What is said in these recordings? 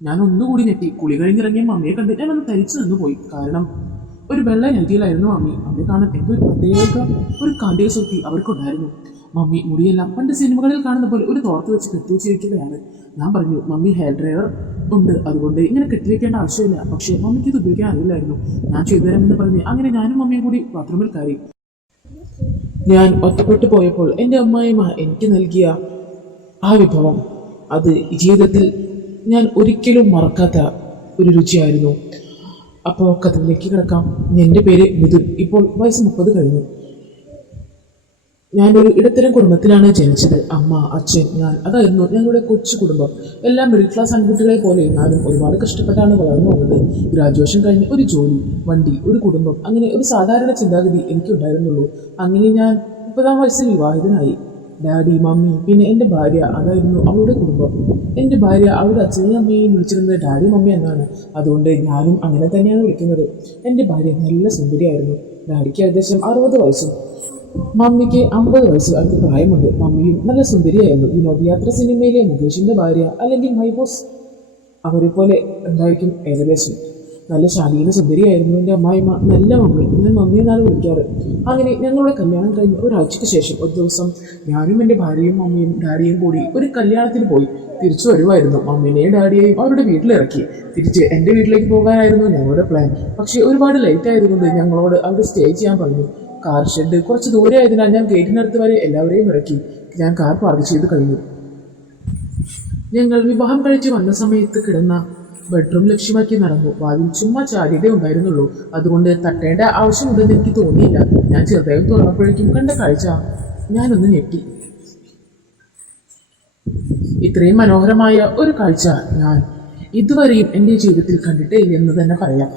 ഞാൻ ഒന്നുകൂടി ഞെട്ടി. കുളി കഴിഞ്ഞിറങ്ങിയ മമ്മിയെ കണ്ട് ഞാൻ ഒന്ന് തരിച്ചു നിന്ന് പോയി. കാരണം ഒരു വെള്ള നൈറ്റിയിലായിരുന്നു മമ്മി. അവരെ കാണാൻ എന്തോ ഒരു പ്രത്യേക ഒരു കാന്തിക ശക്തി അവർക്കുണ്ടായിരുന്നു. മമ്മി മുടിയെല്ലാം പണ്ട് സിനിമകളിൽ കാണുന്ന പോലെ ഒരു തോർത്ത് വെച്ച് കെട്ടിവെച്ചിരിക്കുകയാണ്. ഞാൻ പറഞ്ഞു, മമ്മി ഹെയർ ഡ്രയർ ഉണ്ട്, അതുകൊണ്ട് ഇങ്ങനെ കെട്ടിവെക്കേണ്ട ആവശ്യമില്ല. പക്ഷേ മമ്മിക്ക് ഇത് ഉപയോഗിക്കാൻ അറിയില്ലായിരുന്നു. ഞാൻ ചെയ്തു തരാമെന്ന് പറഞ്ഞ് അങ്ങനെ ഞാനും മമ്മിയും കൂടി ബാത്റൂമിൽ കയറി. ഞാൻ ഒറ്റപ്പെട്ടു പോയപ്പോൾ എൻ്റെ അമ്മായിമ്മ എനിക്ക് നൽകിയ ആ വിഭവം, അത് ജീവിതത്തിൽ ഞാൻ ഒരിക്കലും മറക്കാത്ത ഒരു രുചിയായിരുന്നു. അപ്പോൾ കഥയിലേക്ക് കിടക്കാം. എൻ്റെ പേര് മിഥുൻ. ഇപ്പോൾ വയസ്സ് 30 കഴിഞ്ഞു. ഞാനൊരു ഇടത്തരം കുടുംബത്തിലാണ് ജനിച്ചത്. അമ്മ, അച്ഛൻ, ഞാൻ, അതായിരുന്നു ഞങ്ങളുടെ കൊച്ചു കുടുംബം. എല്ലാം മിഡിൽ ക്ലാസ് ആൺകുട്ടികളെ പോലെ ഞാനും ഒരുപാട് കഷ്ടപ്പെട്ടാണ് വളർന്നു വന്നത്. ഗ്രാജുവേഷൻ കഴിഞ്ഞ് ഒരു ജോലി, വണ്ടി, ഒരു കുടുംബം, അങ്ങനെ ഒരു സാധാരണ ചിന്താഗതി എനിക്കുണ്ടായിരുന്നുള്ളൂ. അങ്ങനെ ഞാൻ 30-ാം വയസ്സിൽ വിവാഹിതനായി. ഡാഡി, മമ്മി, പിന്നെ എൻ്റെ ഭാര്യ, അതായിരുന്നു അവളുടെ കുടുംബം. എൻ്റെ ഭാര്യ അവളുടെ അച്ഛനെയും അമ്മയെയും വിളിച്ചിരുന്നത് ഡാഡി, മമ്മി എന്നാണ്. അതുകൊണ്ട് ഞാനും അങ്ങനെ തന്നെയാണ് വിളിക്കുന്നത്. എൻ്റെ ഭാര്യ നല്ല സുന്ദരിയായിരുന്നു. ഡാഡിക്ക് ഏകദേശം 60 വയസ്സും മമ്മിക്ക് 50 വയസ്സ് അടുത്ത് പ്രായമുണ്ട്. മമ്മിയും നല്ല സുന്ദരിയായിരുന്നു. വിനോദയാത്ര സിനിമയിലെ മുകേഷിൻ്റെ ഭാര്യ, അല്ലെങ്കിൽ മൈ ബോസ്, അവരെ പോലെ ഉണ്ടായിരിക്കും ഏകദേശം. നല്ല ശാലീന സുന്ദരിയായിരുന്നു എൻ്റെ അമ്മായിമ്മ. നല്ല മമ്മി, ഞാൻ മമ്മി എന്നാണ് വിളിക്കാറ്. അങ്ങനെ ഞങ്ങളുടെ കല്യാണം കഴിഞ്ഞ് ഒരാഴ്ചയ്ക്ക് ശേഷം ഒരു ദിവസം ഞാനും എൻ്റെ ഭാര്യയും മമ്മിയും ഡാഡിയും കൂടി ഒരു കല്യാണത്തിന് പോയി തിരിച്ചു വരുമായിരുന്നു. മമ്മീനെയും ഡാഡിയെയും അവരുടെ വീട്ടിലിറക്കി തിരിച്ച് എൻ്റെ വീട്ടിലേക്ക് പോകാനായിരുന്നു ഞങ്ങളുടെ പ്ലാൻ. പക്ഷേ ഒരുപാട് ലേറ്റ് ആയതുകൊണ്ട് ഞങ്ങളോട് അവിടെ സ്റ്റേ ചെയ്യാൻ പറഞ്ഞു. കാർ ഷെഡ് കുറച്ച് ദൂരെ ആയതിനാൽ ഞാൻ ഗേറ്റിനടുത്ത് വരെ എല്ലാവരെയും ഇറക്കി. ഞാൻ കാർ പാർക്ക് ചെയ്ത് കഴിഞ്ഞു. ഞങ്ങൾ വിവാഹം കഴിച്ച് വന്ന സമയത്ത് കിടന്ന ബെഡ്റൂം ലക്ഷ്യമാക്കി നടന്നു. വാതിൽ ചുമ്മാ ചാരിയതേ ഉണ്ടായിരുന്നുള്ളൂ. അതുകൊണ്ട് തട്ടേണ്ട ആവശ്യമുണ്ടെന്ന് എനിക്ക് തോന്നിയില്ല. ഞാൻ ചെറുതായും തുറന്നപ്പോഴേക്കും കണ്ട കാഴ്ച ഞാനൊന്ന് ഞെട്ടി. ഇത്രയും മനോഹരമായ ഒരു കാഴ്ച ഞാൻ ഇതുവരെയും എൻ്റെ ജീവിതത്തിൽ കണ്ടിട്ടേ എന്ന് തന്നെ പറയാം.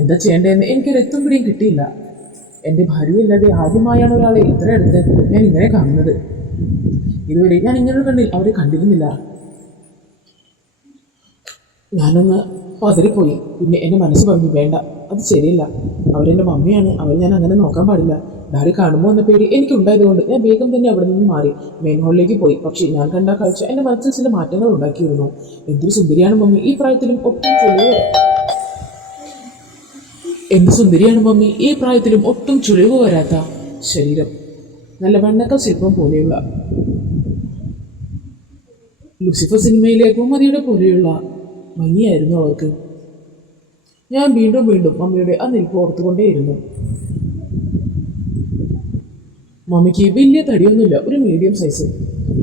എന്താ ചെയ്യേണ്ടതെന്ന് എനിക്കൊരു എത്തും പിടിയും കിട്ടിയില്ല. എൻ്റെ ഭാര്യയല്ലാതെ ആദ്യമായാണ് ഒരാളെ ഇത്ര അടുത്ത് ഞാൻ ഇങ്ങനെ കാണുന്നത്. ഇതുവരെ ഞാൻ ഇങ്ങനെ കണ്ണിൽ അവരെ കണ്ടിരുന്നില്ല. ഞാനൊന്ന് പതറിപ്പോയി. പിന്നെ എൻ്റെ മനസ്സ് പറഞ്ഞു, വേണ്ട, അത് ശരിയല്ല. അവരെൻ്റെ മമ്മിയാണ്, അവരെ ഞാൻ അങ്ങനെ നോക്കാൻ പാടില്ല. ഡാഡി കാണുമ്പോൾ എന്ന പേടി എനിക്കുണ്ടായതുകൊണ്ട് ഞാൻ വേഗം തന്നെ അവിടെ നിന്ന് മാറി മെയിൻ ഹാളിലേക്ക് പോയി. പക്ഷേ ഞാൻ കണ്ട കാഴ്ച എൻ്റെ മനസ്സിൽ ചില മാറ്റങ്ങൾ ഉണ്ടാക്കിയിരുന്നു. എന്തൊരു സുന്ദരിയാണ് മമ്മി, ഈ പ്രായത്തിലും ഒട്ടും ചുളിവ് വരാത്ത ശരീരം, നല്ല വണ്ണക്ക ശില്പം പോലെയുള്ള, ലൂസിഫർ സിനിമയിലെ ഗോമതിയുടെ പോലെയുള്ള ഭംഗിയായിരുന്നു അവർക്ക്. ഞാൻ വീണ്ടും വീണ്ടും മമ്മിയുടെ ആ നിൽപ്പ് ഓർത്തുകൊണ്ടേയിരുന്നു. മമ്മിക്ക് വലിയ തടിയൊന്നുമില്ല, ഒരു മീഡിയം സൈസ്.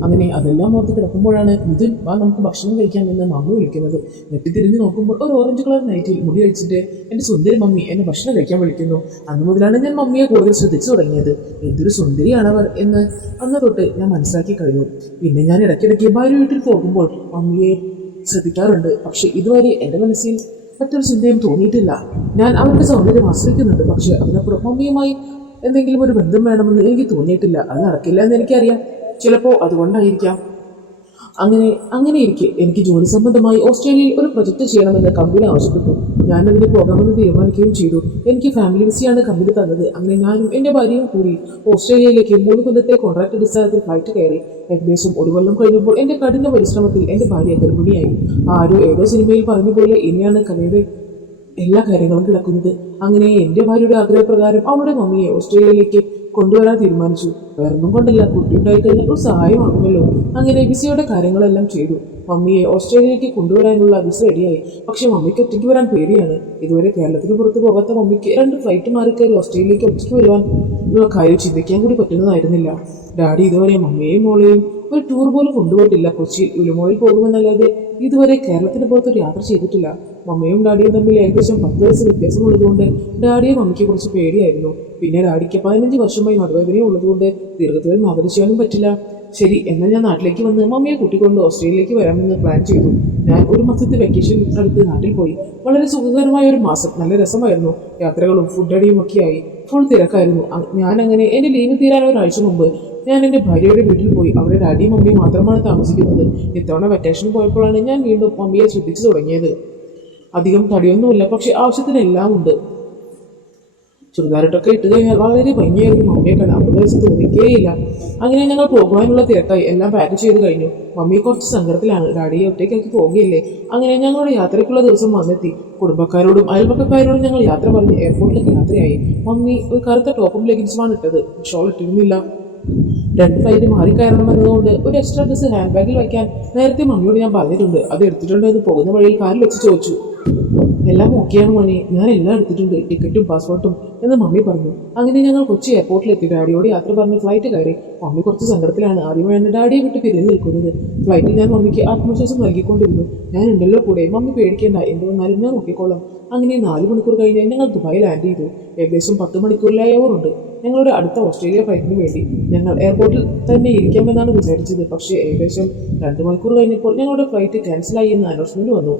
അങ്ങനെ അതെല്ലാം ഓർത്ത് കിടക്കുമ്പോഴാണ് മിഥുൻ, വാ നമുക്ക് ഭക്ഷണം കഴിക്കാമെന്ന് മമ്മി വിളിക്കുന്നത്. നെറ്റിത്തിരിഞ്ഞ് നോക്കുമ്പോൾ ഒരു ഓറഞ്ച് കളർ നൈറ്റിൽ മുടി കഴിച്ചിട്ട് എൻ്റെ സുന്ദരി മമ്മി എന്നെ ഭക്ഷണം കഴിക്കാൻ വിളിക്കുന്നു. അന്ന് മുതലാണ് ഞാൻ മമ്മിയെ കൂടുതൽ ശ്രദ്ധിച്ചു തുടങ്ങിയത്. എന്തൊരു സുന്ദരിയാണവർ എന്ന് അന്ന് തൊട്ട് ഞാൻ മനസ്സിലാക്കി കഴിഞ്ഞു. പിന്നെ ഞാൻ ഇടയ്ക്കിടയ്ക്ക് ഭാര്യ വീട്ടിൽ പോകുമ്പോൾ മമ്മിയെ ശ്രദ്ധിക്കാറുണ്ട്. പക്ഷെ ഇതുവരെ എൻ്റെ മനസ്സിൽ മറ്റൊരു ചിന്തയും തോന്നിയിട്ടില്ല. ഞാൻ അവരുടെ സൗന്ദര്യം ആശ്രയിക്കുന്നുണ്ട്. പക്ഷെ അതിനപ്പുറം മമ്മിയുമായി എന്തെങ്കിലും ഒരു ബന്ധം വേണമെന്ന് എനിക്ക് തോന്നിയിട്ടില്ല. അത് നടക്കില്ല എന്ന് എനിക്കറിയാം. ചിലപ്പോൾ അതുകൊണ്ടായിരിക്കാം. അങ്ങനെ ഇരിക്കെ എനിക്ക് ജോലി സംബന്ധമായി ഓസ്ട്രേലിയയിൽ ഒരു പ്രൊജക്റ്റ് ചെയ്യണമെന്ന് കമ്പനി ആവശ്യപ്പെട്ടു. ഞാനതിന് പോകാമെന്ന് തീരുമാനിക്കുകയും ചെയ്തു. എനിക്ക് ഫാമിലി വിസയാണ് കമ്പനി തന്നത്. അങ്ങനെ ഞാനും എൻ്റെ ഭാര്യയും കൂടി ഓസ്ട്രേലിയയിലേക്ക് 3 കൊല്ലത്തെ കോൺട്രാക്ട് അടിസ്ഥാനത്തിൽ ഫ്ലൈറ്റ് കയറി. ഏകദേശം 1 കൊല്ലം കഴിഞ്ഞപ്പോൾ എൻ്റെ കഠിന പരിശ്രമത്തിൽ എൻ്റെ ഭാര്യ ഗർഭിണിയായി. ആരോ ഏതോ സിനിമയിൽ പറഞ്ഞ പോലെ ഇനിയാണ് കഥയുടെ എല്ലാ കാര്യങ്ങളും കിടക്കുന്നത്. അങ്ങനെ എൻ്റെ ഭാര്യയുടെ ആഗ്രഹപ്രകാരം അവളുടെ മമ്മിയെ ഓസ്ട്രേലിയയിലേക്ക് കൊണ്ടുവരാൻ തീരുമാനിച്ചു. വേറൊന്നും കൊണ്ടല്ല, കുട്ടി ഉണ്ടായിക്കഴിഞ്ഞാൽ ഒരു സഹായമാകുമല്ലോ. അങ്ങനെ വിസയുടെ കാര്യങ്ങളെല്ലാം ചെയ്തു. മമ്മിയെ ഓസ്ട്രേലിയയിലേക്ക് കൊണ്ടുവരാനുള്ള വിസ റെഡിയായി. പക്ഷെ മമ്മിക്ക് ഒറ്റയ്ക്ക് വരാൻ പേടിയാണ്. ഇതുവരെ കേരളത്തിന് പുറത്ത് പോകാത്ത മമ്മിക്ക് 2 ഫ്ലൈറ്റ് മാറി കയറി ഓസ്ട്രേലിയയിലേക്ക് ഒറ്റയ്ക്ക് വരുവാനുള്ള കാര്യം ചിന്തിക്കാൻ കൂടി പറ്റുന്നതായിരുന്നില്ല. ഡാഡി ഇതുവരെ മമ്മിയെയും മോളെയും ഒരു ടൂർ പോലും കൊണ്ടുപോയിട്ടില്ല. കൊച്ചി ഉലുമോയിൽ പോകുമെന്നല്ലാതെ ഇതുവരെ കേരളത്തിന് പുറത്തൊരു യാത്ര ചെയ്തിട്ടില്ല. മമ്മയും ഡാഡിയും തമ്മിൽ ഏകദേശം 10 വയസ്സ് വ്യത്യാസമുള്ളതുകൊണ്ട് ഡാഡിയെ മമ്മിക്ക് കുറച്ച് പേടിയായിരുന്നു. പിന്നെ ഡാഡിക്ക് 15 വർഷമായി നടുവേദനയും ഉള്ളതുകൊണ്ട് ദീർഘദൂരം യാത്ര ചെയ്യാനും പറ്റില്ല. ശരി, എന്നാൽ ഞാൻ നാട്ടിലേക്ക് വന്ന് മമ്മിയെ കൂട്ടിക്കൊണ്ട് ഓസ്ട്രേലിയയിലേക്ക് വരാമെന്ന് പ്ലാൻ ചെയ്തു. ഞാൻ 1 മാസത്തെ വെക്കേഷൻ അടുത്ത് നാട്ടിൽ പോയി. വളരെ സുഖകരമായ ഒരു മാസം. നല്ല രസമായിരുന്നു. യാത്രകളും ഫുഡടിയും ഒക്കെയായി ഫുൾ തിരക്കായിരുന്നു. ഞാൻ അങ്ങനെ എൻ്റെ ലീവ് തീരാൻ ഒരാഴ്ച മുമ്പ് ഞാൻ എൻ്റെ ഭാര്യയുടെ വീട്ടിൽ പോയി. അവിടെ ഡാഡിയും മമ്മിയും മാത്രമാണ് താമസിക്കുന്നത്. ഇത്തവണ വെക്കേഷൻ പോയപ്പോഴാണ് ഞാൻ വീണ്ടും മമ്മിയെ ശ്രദ്ധിച്ചു തുടങ്ങിയത്. അധികം തടിയൊന്നുമില്ല, പക്ഷെ ആവശ്യത്തിനെല്ലാം ഉണ്ട്. ചുരിദാറിട്ടൊക്കെ ഇട്ട് കഴിഞ്ഞാൽ വളരെ ഭംഗിയായിരുന്നു മമ്മിയെ കാണാൻ. അമ്പത് വയസ്സ് തോന്നിക്കേയില്ല. അങ്ങനെ ഞങ്ങൾ പോകുവാനുള്ള തിരക്കായി. എല്ലാം പാക്ക് ചെയ്ത് കഴിഞ്ഞു. മമ്മി കുറച്ച് സങ്കടത്തിലാണ്. ഡാഡിയെ ഒറ്റയ്ക്കാക്കി പോവുകയില്ലേ. അങ്ങനെ ഞങ്ങളുടെ യാത്രയ്ക്കുള്ള ദിവസം വന്നെത്തി. കുടുംബക്കാരോടും അയൽപക്കക്കാരോടും ഞങ്ങൾ യാത്ര പറഞ്ഞ് എയർപോർട്ടിലേക്ക് യാത്രയായി. മമ്മി ഒരു കറുത്ത ടോപ്പും ലെഗിൻസുമാണ് ഇട്ടത്. ഷോൾ ഇട്ടിരുന്നില്ല. 2 ഫ്ലൈറ്റ് മാറിക്കയറണമെന്നതുകൊണ്ട് ഒരു എക്സ്ട്രാ ഡ്രസ്സ് ഹാൻഡ് ബാഗിൽ വയ്ക്കാൻ നേരത്തെ മമ്മിയോട് ഞാൻ പറഞ്ഞിട്ടുണ്ട്. അത് എടുത്തിട്ടുണ്ടോ എന്ന് പോകുന്ന വഴിയിൽ കാറിൽ വെച്ച് ചോദിച്ചു. എല്ലാം ഓക്കെയാണ് മോനെ, ഞാൻ എല്ലാം എടുത്തിട്ടുണ്ട്, ടിക്കറ്റും പാസ്പോർട്ടും എന്ന് മമ്മി പറഞ്ഞു. അങ്ങനെ ഞങ്ങൾ കൊച്ചി എയർപോർട്ടിലെത്തി. ഡാഡിയോട് യാത്ര പറഞ്ഞ് ഫ്ലൈറ്റ് കയറി. മമ്മി കുറച്ച് സങ്കടത്തിലാണ്. ആദ്യമായാണ് ഡാഡിയെ വിട്ട് പിരിഞ്ഞ് നിൽക്കുന്നത്. ഫ്ലൈറ്റിൽ ഞാൻ മമ്മിക്ക് ആത്മവിശ്വാസം നൽകിക്കൊണ്ടിരുന്നു. ഞാൻ ഉണ്ടല്ലോ കൂടെ, മമ്മി പേടിക്കേണ്ട, എന്ത് വന്നാലും ഞാൻ നോക്കിക്കോളാം. അങ്ങനെ 4 മണിക്കൂർ കഴിഞ്ഞ് ഞങ്ങൾ ദുബായ് ലാൻഡ് ചെയ്തു. ഏകദേശം 10 മണിക്കൂർ ലേഓവറുണ്ട് ഞങ്ങളുടെ അടുത്ത ഓസ്ട്രേലിയ ഫ്ലൈറ്റിന് വേണ്ടി. ഞങ്ങൾ എയർപോർട്ടിൽ തന്നെ ഇരിക്കാമെന്നാണ് വിചാരിച്ചത്. പക്ഷേ ഏകദേശം 2 മണിക്കൂർ കഴിഞ്ഞപ്പോൾ ഞങ്ങളുടെ ഫ്ലൈറ്റ് ക്യാൻസലായി എന്ന് അനൗൺസ്മെന്റ് വന്നു.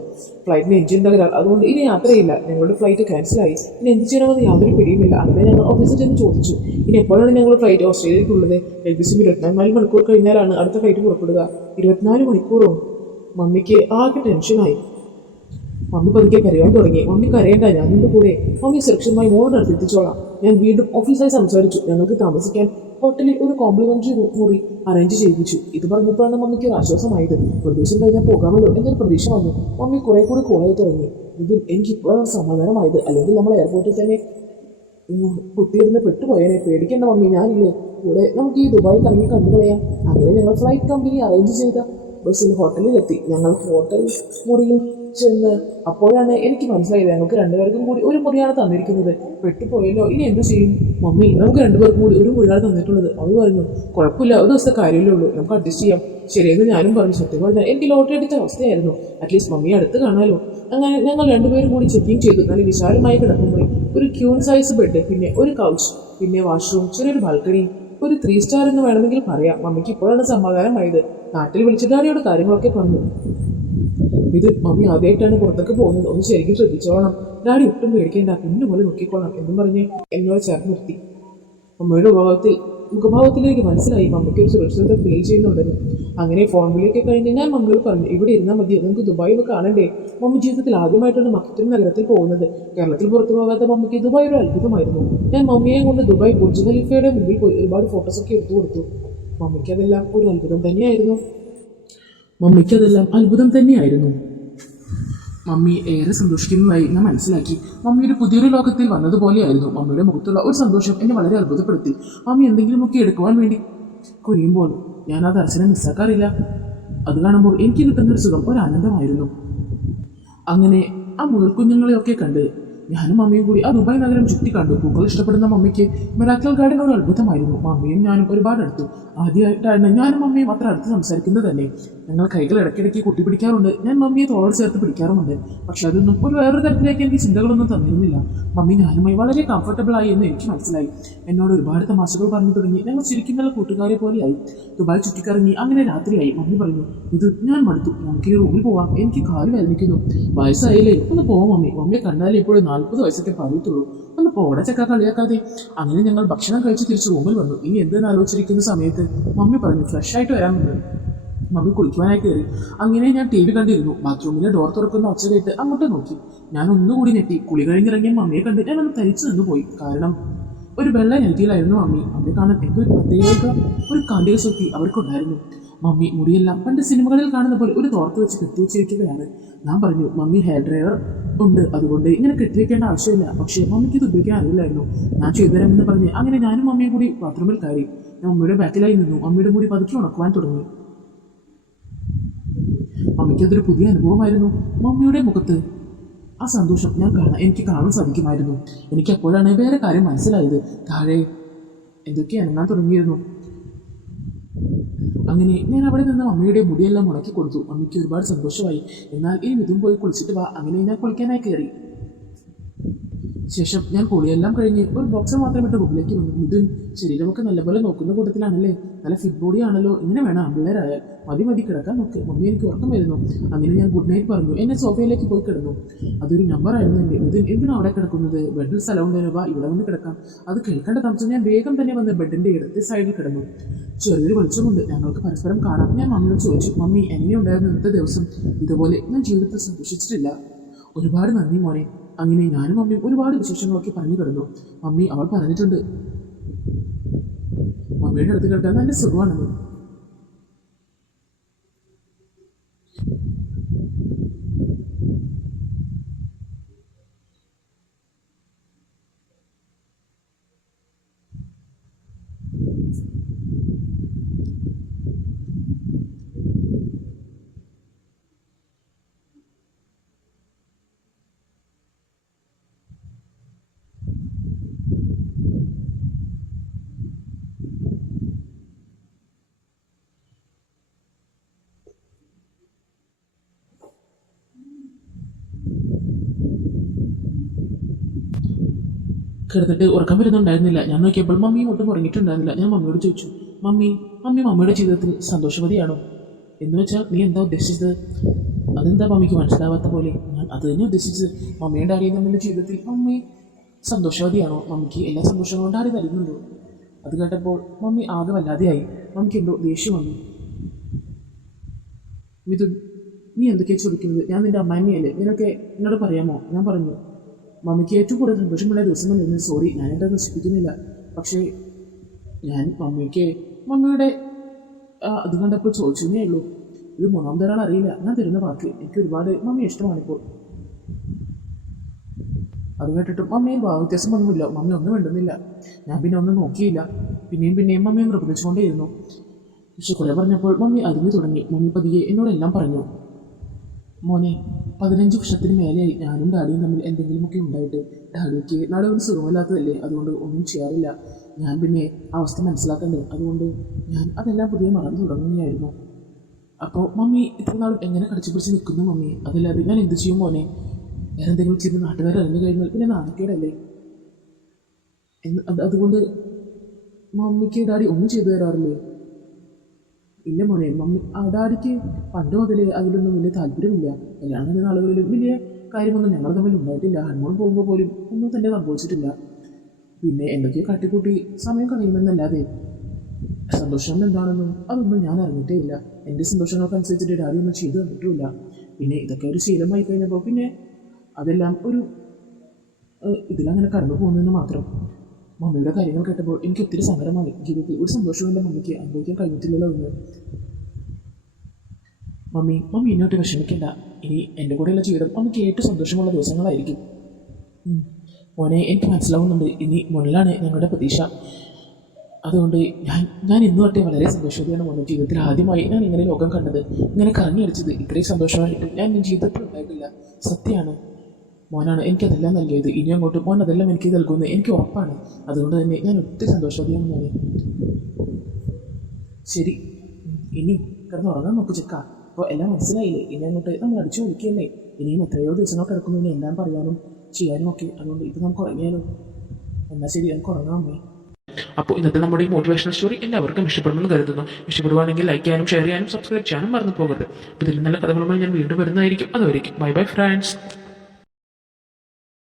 ഫ്ലൈറ്റിന് എഞ്ചിൻ തകരാർ, അതുകൊണ്ട് ഇനി യാത്രയില്ല. ഞങ്ങളുടെ ഫ്ലൈറ്റ് ക്യാൻസലായി. ഇനി എന്ത് ചെയ്യണമെന്ന് യാതൊരു പിടിയുമില്ല. അങ്ങനെ ഞങ്ങൾ ഓഫീസിൽ ചെന്ന് ചോദിച്ചു, ഇനി എപ്പോഴാണ് ഞങ്ങളുടെ ഫ്ലൈറ്റ് ഓസ്ട്രേലിയയിലേക്കുള്ളത്? ഏകദേശം 24 മണിക്കൂർ കഴിഞ്ഞാലാണ് അടുത്ത ഫ്ലൈറ്റ് പുറപ്പെടുക. 24 മണിക്കൂറോ? മമ്മിക്ക് ആകെ ടെൻഷനായി. മമ്മി പതുക്കെ കരയാൻ തുടങ്ങി. മമ്മി കരയേണ്ട, ഞാൻ നിന്റെ കൂടെ. മമ്മി സുരക്ഷിതമായി മോളുടെ അടുത്ത് എത്തിച്ചോളാം. ഞാൻ വീണ്ടും ഓഫീസായി സംസാരിച്ചു. ഞങ്ങൾക്ക് താമസിക്കാൻ ഹോട്ടലിൽ ഒരു കോംപ്ലിമെന്ററി മുറി അറേഞ്ച് ചെയ്യിപ്പിച്ചു. ഇത് പറഞ്ഞപ്പോഴാണ് മമ്മിക്ക് ഒരു ആശ്വാസമായത്. ഒരു ദിവസം കഴിഞ്ഞാൽ പോകാമല്ലോ എന്നൊരു പ്രതീക്ഷ വന്നു. മമ്മി കുറെ കൂടി കോളായി തുടങ്ങി. ഇത് എനിക്കിപ്പോഴാണ് സമാധാനമായത്. അല്ലെങ്കിൽ നമ്മൾ എയർപോർട്ടിൽ തന്നെ കുത്തിയിരുന്ന് പെട്ടുപോയനെ. പേടിക്കേണ്ട മമ്മി, ഞാനില്ലേ കൂടെ. നമുക്ക് ഈ ദുബായ് കറങ്ങി കണ്ടുകളയാം. അങ്ങനെ ഞങ്ങൾ ഫ്ലൈറ്റ് കമ്പനി അറേഞ്ച് ചെയ്ത ബസ്സിൽ ഹോട്ടലിലെത്തി. ഞങ്ങൾ ഹോട്ടൽ മുറിയിൽ ചെന്ന് അപ്പോഴാണ് എനിക്ക് മനസ്സിലായത് ഞങ്ങൾക്ക് 2 പേർക്കും കൂടി ഒരു മുറിയാണ് തന്നിരിക്കുന്നത്. പെട്ടുപോയല്ലോ, ഇനി എന്ത് ചെയ്യും? മമ്മി, നമുക്ക് 2 പേർക്കും കൂടി ഒരു മുറിയാണ് തന്നിട്ടുള്ളത്. അവൾ പറഞ്ഞു, കുഴപ്പമില്ല, ഒരു ദിവസത്തെ കാര്യമല്ലേ ഉള്ളൂ, നമുക്ക് അഡ്ജസ്റ്റ് ചെയ്യാം. ശരിയെന്ന് ഞാനും പറഞ്ഞു. സത്യം പറഞ്ഞാൽ എനിക്ക് ലോട്ടറി അടിച്ച അവസ്ഥയായിരുന്നു. അറ്റ്ലീസ്റ്റ് മമ്മിയെ അടുത്ത് കാണാമല്ലോ. അങ്ങനെ ഞങ്ങൾ 2 പേരും കൂടി ചെക്കിങ് ചെയ്തു. നല്ല വിശാലമായി കിടക്കുമ്പോൾ ഒരു ക്യൂൺ സൈസ് ബെഡ്, പിന്നെ ഒരു കൗച്ച്, പിന്നെ വാഷ്റൂം, ചെറിയൊരു ബാൽക്കണി, ഒരു 3 സ്റ്റാർ എന്ന് വേണമെങ്കിൽ പറയാം. മമ്മിക്ക് ഇപ്പോഴാണ് സമാധാനമായത്. നാട്ടിൽ വിളിച്ച് ഡാഡിയോട് കാര്യങ്ങളൊക്കെ പറഞ്ഞു. ഇത് മമ്മി ആദ്യമായിട്ടാണ് പുറത്തൊക്കെ പോകുന്നത്, ഒന്ന് ശരിക്കും ശ്രദ്ധിച്ചോളണം. ഡാഡി ഒട്ടും പേടിക്കേണ്ട, കുഞ്ഞുപോലെ നോക്കിക്കോളാം എന്നും പറഞ്ഞ് എന്നോട് ചേർന്ന് നിർത്തി. മമ്മിയുടെ മുഖഭാവത്തിലേക്ക് മനസ്സിലായി മമ്മിക്ക് ഒരു സുരക്ഷിതത ഫീൽ ചെയ്യുന്നുണ്ടെന്ന്. അങ്ങനെ ഫോൺ വിളിയൊക്കെ കഴിഞ്ഞ് ഞാൻ മമ്മിയോട് പറഞ്ഞു, ഇവിടെ ഇരുന്നാൽ മതി, നമുക്ക് ദുബായ് ഒന്ന് കാണണ്ടേ. മമ്മി ജീവിതത്തിൽ ആദ്യമായിട്ടാണ് മറ്റൊരു നഗരത്തിൽ പോകുന്നത്. കേരളത്തിൽ പുറത്തു പോകാത്ത മമ്മിക്ക് ദുബായ് ഒരു അത്ഭുതമായിരുന്നു. ഞാൻ മമ്മിയെ കൊണ്ട് ദുബായ് ബുർജ് ഖലീഫയുടെ മുമ്പിൽ പോയി ഒരുപാട് ഫോട്ടോസൊക്കെ എടുത്തു കൊടുത്തു. മമ്മിക്കതെല്ലാം ഒരു അത്ഭുതം തന്നെയായിരുന്നു. മമ്മി ഏറെ സന്തോഷിക്കുന്നതായി ഞാൻ മനസ്സിലാക്കി. മമ്മിയുടെ പുതിയൊരു ലോകത്തിൽ വന്നതുപോലെയായിരുന്നു. മമ്മിയുടെ മുഖത്തുള്ള ഒരു സന്തോഷം എന്നെ വളരെ അത്ഭുതപ്പെടുത്തി. മമ്മി എന്തെങ്കിലുമൊക്കെ എടുക്കുവാൻ വേണ്ടി കുനിയുമ്പോൾ ഞാൻ ആ ദർശനം മിസ്സാക്കാറില്ല. അത് കാണുമ്പോൾ എനിക്ക് കിട്ടുന്നൊരു സുഖം, ഒരു ആനന്ദമായിരുന്നു. അങ്ങനെ ആ മുയൽക്കുഞ്ഞുങ്ങളെയൊക്കെ കണ്ട് ഞാനും മമ്മിയും കൂടി ആ ദുബായ് നഗരം ചുറ്റി കണ്ടു. പൂക്കൾ ഇഷ്ടപ്പെടുന്ന മമ്മിക്ക് മിറാക്കിൾ ഗാർഡൻ ഒരു അത്ഭുതമായിരുന്നു. മമ്മിയും ഞാനും ഒരുപാട് അടുത്തു. ആദ്യമായിട്ടാണ് ഞാനും മമ്മിയും അത്ര അടുത്ത് സംസാരിക്കുന്നത് തന്നെ. ഞങ്ങൾ കൈകൾ ഇടയ്ക്കിടയ്ക്ക് കൂട്ടിപ്പിടിക്കാറുണ്ട്. ഞാൻ മമ്മിയെ തോളോട് ചേർത്ത് പിടിക്കാറുമുണ്ട്. പക്ഷെ അതൊന്നും വേറൊരു തരത്തിലേക്ക് എനിക്ക് ചിന്തകളൊന്നും തന്നിരുന്നില്ല. മമ്മി ഞാനുമായി വളരെ കംഫർട്ടബിൾ ആയി എന്ന് എനിക്ക് മനസ്സിലായി. എന്നോട് ഒരുപാട് തമാശകൾ പറഞ്ഞു തുടങ്ങി. ഞങ്ങൾ ശരിക്കും കൂട്ടുകാരെ പോലെയായി. ദുബായ് ചുറ്റിക്കറങ്ങി. അങ്ങനെ രാത്രിയായി. മമ്മി പറഞ്ഞു, ഇത് ഞാൻ മടുത്തു, നമുക്ക് ഈ റൂമിൽ പോവാം, എനിക്ക് കാല് വേദനിക്കുന്നു. വയസ്സായില്ലേ, ഒന്ന് പോവാം മമ്മി. മമ്മിയെ കണ്ടാലേ ഇപ്പോഴും 40 വയസ്സൊക്കെ പറയത്തുള്ളൂ. ഒന്ന് പോടെ ചക്ക കളിയാക്കാതെ. അങ്ങനെ ഞങ്ങൾ ഭക്ഷണം കഴിച്ച് തിരിച്ച് റൂമിൽ വന്നു. ഇനി എന്തെന്ന് ആലോചിച്ചിരിക്കുന്ന സമയത്ത് മമ്മി പറഞ്ഞു, ഫ്രഷ് ആയിട്ട് വരാമെന്ന്. മമ്മി കുളിക്കുവാനായി കയറി. അങ്ങനെ ഞാൻ TV കണ്ടിരുന്നു. ബാത്റൂമിലെ ഡോർ തുറക്കുന്ന ഒച്ച കേട്ട് അങ്ങോട്ട് നോക്കി. ഞാൻ ഒന്നുകൂടി ഞെട്ടി. കുളി കഴിഞ്ഞിറങ്ങിയ മമ്മിയെ കണ്ട് ഞാൻ ഒന്ന് തരിച്ചു നിന്ന് പോയി. കാരണം ഒരു വെള്ള നെറ്റിയിലായിരുന്നു മമ്മി. മമ്മി കാണാൻ എന്തൊരു പ്രത്യേക ഒരു കാന്തിക ശക്തി അവർക്കുണ്ടായിരുന്നു. മമ്മി മുടിയെല്ലാം പണ്ട് സിനിമകളിൽ കാണുന്ന പോലെ ഒരു തോർത്ത് വെച്ച് കെട്ടിവെച്ചിരിക്കുകയാണ്. ഞാൻ പറഞ്ഞു, മമ്മി ഹെയർ ഡ്രയർ ഉണ്ട്, അതുകൊണ്ട് ഇങ്ങനെ കെട്ടിവെക്കേണ്ട ആവശ്യമില്ല. പക്ഷേ മമ്മിക്ക് ഇത് ഉപയോഗിക്കാൻ അറിയില്ലായിരുന്നു. ഞാൻ ചെയ്തുതരാമെന്ന് പറഞ്ഞ് അങ്ങനെ ഞാനും മമ്മിയും കൂടി ബാത്റൂമിൽ കയറി. ഞാൻ മമ്മിയുടെ ബാക്കിലായി നിന്നു. മമ്മിയുടെ മുടി പതുക്കെ ഉണക്കുവാൻ തുടങ്ങി. മമ്മിക്ക് അതൊരു പുതിയ അനുഭവമായിരുന്നു. മമ്മിയുടെ മുഖത്ത് ആ സന്തോഷം എനിക്ക് കാണാൻ സാധിക്കുമായിരുന്നു. എനിക്ക് അപ്പോഴാണ് വേറെ കാര്യം മനസ്സിലായത്. താഴെ എന്തൊക്കെ അനങ്ങാൻ തുടങ്ങിയിരുന്നു. അങ്ങനെ ഞാൻ അവിടെ നിന്ന് മമ്മിയുടെ മുടിയെല്ലാം ഉണക്കി കൊടുത്തു. മമ്മിക്ക് ഒരുപാട് സന്തോഷമായി. എന്നാൽ ഇനി ഇതും പോയി കുളിച്ചിട്ട് വാ. അങ്ങനെ ഞാൻ കുളിക്കാനായി കയറി. ശേഷം ഞാൻ കുളിയെല്ലാം കഴിഞ്ഞ് ഒരു ബോക്സർ മാത്രം ഇട്ട് റൂമിലേക്ക് വന്നു. മിഥുൻ, ശരീരമൊക്കെ നല്ലപോലെ നോക്കുന്ന കൂട്ടത്തിലാണല്ലേ, നല്ല ഫിറ്റ് ബോഡി ആണല്ലോ, ഇങ്ങനെ വേണം ആമ്പിള്ളേരായാൽ. മതി കിടക്കാൻ നോക്ക്. മമ്മി, എനിക്ക് ഉറക്കം വരുന്നു. അങ്ങനെ ഞാൻ ഗുഡ് നൈറ്റ് പറഞ്ഞു. എന്നെ സോഫയിലേക്ക് പോയി കിടന്നു. അതൊരു നമ്പറായിരുന്നു എൻ്റെ. മിഥുൻ, എന്തിനാണ് അവിടെ കിടക്കുന്നത്? ബെഡിൽ സ്ഥലമുണ്ട്, വാ ഇവിടെ വന്ന് കിടക്കാം. അത് കേൾക്കേണ്ട താമസം ഞാൻ വേഗം തന്നെ വന്ന് ബെഡിൻ്റെ ഇടത്തെ സൈഡിൽ കിടന്നു. ചെറിയൊരു വെളിച്ചമുണ്ട്, ഞങ്ങൾക്ക് പരസ്പരം കാണാം. ഞാൻ മമ്മിയോട് ചോദിച്ചു, മമ്മി എങ്ങനെയുണ്ടായിരുന്നു ഇന്നത്തെ ദിവസം? ഇതുപോലെ ഞാൻ ജീവിതത്തിൽ സന്തോഷിച്ചിട്ടില്ല. ഒരുപാട് നന്ദി മോനെ. അങ്ങനെ ഞാനും മമ്മിയും ഒരുപാട് വിശേഷങ്ങളൊക്കെ പറഞ്ഞു കിടന്നു. മമ്മി അവൾ പറഞ്ഞിട്ടുണ്ട് മമ്മിയുടെ അടുത്ത് കേൾക്കാൻ നല്ല സുഖമാണെന്ന്. കിടന്നിട്ട് ഉറക്കം വരുന്നുണ്ടായിരുന്നില്ല. ഞാൻ നോക്കിയപ്പോൾ മമ്മിയും ഒട്ടും ഉറങ്ങിയിട്ടുണ്ടായിരുന്നില്ല. ഞാൻ മമ്മിയോട് ചോദിച്ചു, മമ്മി മമ്മി മമ്മിയുടെ ജീവിതത്തിൽ സന്തോഷവതിയാണോ? എന്ന് വെച്ചാൽ നീ എന്താ ഉദ്ദേശിച്ചത്? അതെന്താ മമ്മിക്ക് മനസ്സിലാവാത്ത പോലെ? ഞാൻ അത് തന്നെ ഉദ്ദേശിച്ചത്. മമ്മിയുടെ ഡാഡിയും തമ്മിലുള്ള ജീവിതത്തിൽ മമ്മി സന്തോഷവതിയാണോ? മമ്മിക്ക് എല്ലാ സന്തോഷങ്ങളും ഡാഡി തരുന്നുണ്ടോ? അത് കേട്ടപ്പോൾ മമ്മി ആകെ വല്ലാതെയായി. മമ്മിക്ക് എന്തോ ദേഷ്യം വന്നു. മിഥുൻ, നീ എന്തൊക്കെയാണ് ചോദിക്കുന്നത്? ഞാൻ നിന്റെ അമ്മായിമ്മയല്ലേ, നിനക്ക് എന്നോട് പറയാമോ? ഞാൻ പറഞ്ഞു, മമ്മിക്ക് ഏറ്റവും കൂടുതൽ സന്തോഷമുള്ള ദിവസം വന്നിരുന്നു. സോറി, ഞാനെന്താ നശിപ്പിക്കുന്നില്ല. പക്ഷേ ഞാൻ മമ്മിയുടെ അത് കണ്ടപ്പോൾ ചോദിച്ചതേ ഉള്ളൂ. ഇത് മൂന്നാമത്തെ ഒരാൾ അറിയില്ല. ഞാൻ തരുന്ന വാക്ക് എനിക്ക് ഒരുപാട് മമ്മി ഇഷ്ടമാണിപ്പോൾ. അത് കേട്ടിട്ടും മമ്മിയും വ്യത്യാസമൊന്നുമില്ല. മമ്മി ഒന്നും വേണ്ടുന്നില്ല. ഞാൻ പിന്നെ ഒന്നും നോക്കിയില്ല. പിന്നെയും മമ്മിയെ നിർബന്ധിച്ചുകൊണ്ടേയിരുന്നു. പക്ഷെ കുറെ പറഞ്ഞപ്പോൾ മമ്മി അരിഞ്ഞു തുടങ്ങി. മമ്മി പതിയെ എന്നോടെല്ലാം പറഞ്ഞു. മോനെ, 15 വർഷത്തിന് മേലെയായി ഞാനും ഡാഡിയും തമ്മിൽ എന്തെങ്കിലുമൊക്കെ ഉണ്ടായിട്ട്. ഡാഡിക്ക് നാളെ ഒരു സുഖമില്ലാത്തതല്ലേ, അതുകൊണ്ട് ഒന്നും ചെയ്യാറില്ല. ഞാൻ പിന്നെ അവസ്ഥ മനസ്സിലാക്കണ്ടേ, അതുകൊണ്ട് ഞാൻ അതെല്ലാം പുതിയ മറന്നു തുടങ്ങുകയായിരുന്നു. അപ്പോൾ മമ്മി ഇത്ര നാളും എങ്ങനെ കടിച്ചു പിടിച്ച് നിൽക്കുന്നു മമ്മി? അതല്ലാതെ ഞാൻ എന്ത് ചെയ്യും മോനെ? വേറെ എന്തെങ്കിലും ചെയ്ത് നാട്ടുകാർ അറിഞ്ഞു കഴിഞ്ഞാൽ പിന്നെ നാണക്കേടല്ലേ? അതുകൊണ്ട് മമ്മിക്ക് ഡാഡി ഒന്നും ചെയ്തു തരാറില്ലേ? ഇല്ല മോനെ, ഡാഡിക്ക് പണ്ട് മുതലേ അതിലൊന്നും വലിയ താല്പര്യമില്ല. കല്യാണം കഴിഞ്ഞ നാളുകളിലും വലിയ കാര്യമൊന്നും ഞങ്ങൾ തമ്മിൽ ഉണ്ടായിട്ടില്ല. ഹൺമൂൺ പോകുമ്പോൾ പോലും ഒന്നും തന്നെ സംഭവിച്ചിട്ടില്ല. പിന്നെ എന്തൊക്കെയോ കാട്ടിക്കൂട്ടി സമയം കളയുമെന്നല്ലാതെ സന്തോഷം എന്താണെന്നും അതൊന്നും ഞാൻ അറിഞ്ഞിട്ടേ ഇല്ല. എൻ്റെ സന്തോഷങ്ങൾക്കനുസരിച്ചിട്ട് ഡാഡി ഒന്നും ചെയ്തു തന്നിട്ടുമില്ല. പിന്നെ ഇതൊക്കെ ഒരു ശീലമായി കഴിഞ്ഞപ്പോൾ പിന്നെ അതെല്ലാം ഒരു ഇതിലങ്ങനെ കടന്നു പോകുന്നതെന്ന് മാത്രം. മമ്മിയുടെ കാര്യങ്ങൾ കേട്ടപ്പോൾ എനിക്ക് ഒത്തിരി സങ്കടമായി. ജീവിതത്തിൽ ഒരു സന്തോഷവും എൻ്റെ മമ്മിക്ക് അനുഭവിക്കാൻ കഴിഞ്ഞിട്ടില്ലല്ലോ എന്ന്. മമ്മി ഇന്നോട്ട് വിഷമിക്കണ്ട. ഇനി എൻ്റെ കൂടെയുള്ള ജീവിതം മമ്മിക്ക് ഏറ്റവും സന്തോഷമുള്ള ദിവസങ്ങളായിരിക്കും. മോനെ, എനിക്ക് മനസ്സിലാവുന്നുണ്ട്. ഇനി മുന്നിലാണ് ഞങ്ങളുടെ പ്രതീക്ഷ. അതുകൊണ്ട് ഞാൻ ഇന്നു തൊട്ടേ വളരെ സന്തോഷവതിയാണ് മോനെ. ജീവിതത്തിൽ ആദ്യമായി ഞാൻ ഇങ്ങനെ ലോകം കണ്ടത്, ഇങ്ങനെ കറങ്ങിയടിച്ചത്. ഇത്രയും സന്തോഷമായിട്ട് ഞാൻ എൻ്റെ ജീവിതത്തിൽ ഉണ്ടായിട്ടില്ല. സത്യമാണ്. മോനാണ് എനിക്കതെല്ലാം നൽകിയത്. ഇനി അങ്ങോട്ട് മോൻ അതെല്ലാം എനിക്ക് നൽകുമെന്ന് എനിക്ക് ഉറപ്പാണ്. അതുകൊണ്ട് തന്നെ ഞാൻ ഒത്തിരി സന്തോഷവതിയാണ് മോനെ. ശരി, ഇനി കിടന്നുറങ്ങാൻ നോക്ക് ചെക്ക. അപ്പോൾ എല്ലാം മനസ്സിലായില്ലേ? ഇനി അങ്ങോട്ട് നമ്മൾ അടിച്ചു വിളിക്കുകയല്ലേ? ഇനിയും എത്രയോ ദിവസങ്ങൾ കിടക്കുന്നു എല്ലാം പറയാനും ചെയ്യാനും ഒക്കെ. അതുകൊണ്ട് ഇത് നമുക്ക് ഉറങ്ങിയാലോ? എന്നാൽ ശരി, നമുക്ക് ഉറങ്ങാമേ. അപ്പോൾ ഇന്നത്തെ നമ്മുടെ ഈ മോട്ടിവേഷണൽ സ്റ്റോറി എല്ലാവർക്കും ഇഷ്ടപ്പെടുമെന്ന് കരുതുന്നു. ഇഷ്ടപ്പെടുവാണെങ്കിൽ ലൈക്ക് ചെയ്യാനും ഷെയർ ചെയ്യാനും സബ്സ്ക്രൈബ് ചെയ്യാനും മറന്നു പോകരുത്. ഇതിൽ നല്ല കഥകളുമായി ഞാൻ വീണ്ടും വരുന്നതായിരിക്കും. അതുവരെയും ബൈ ബൈ ഫ്രണ്ട്സ്.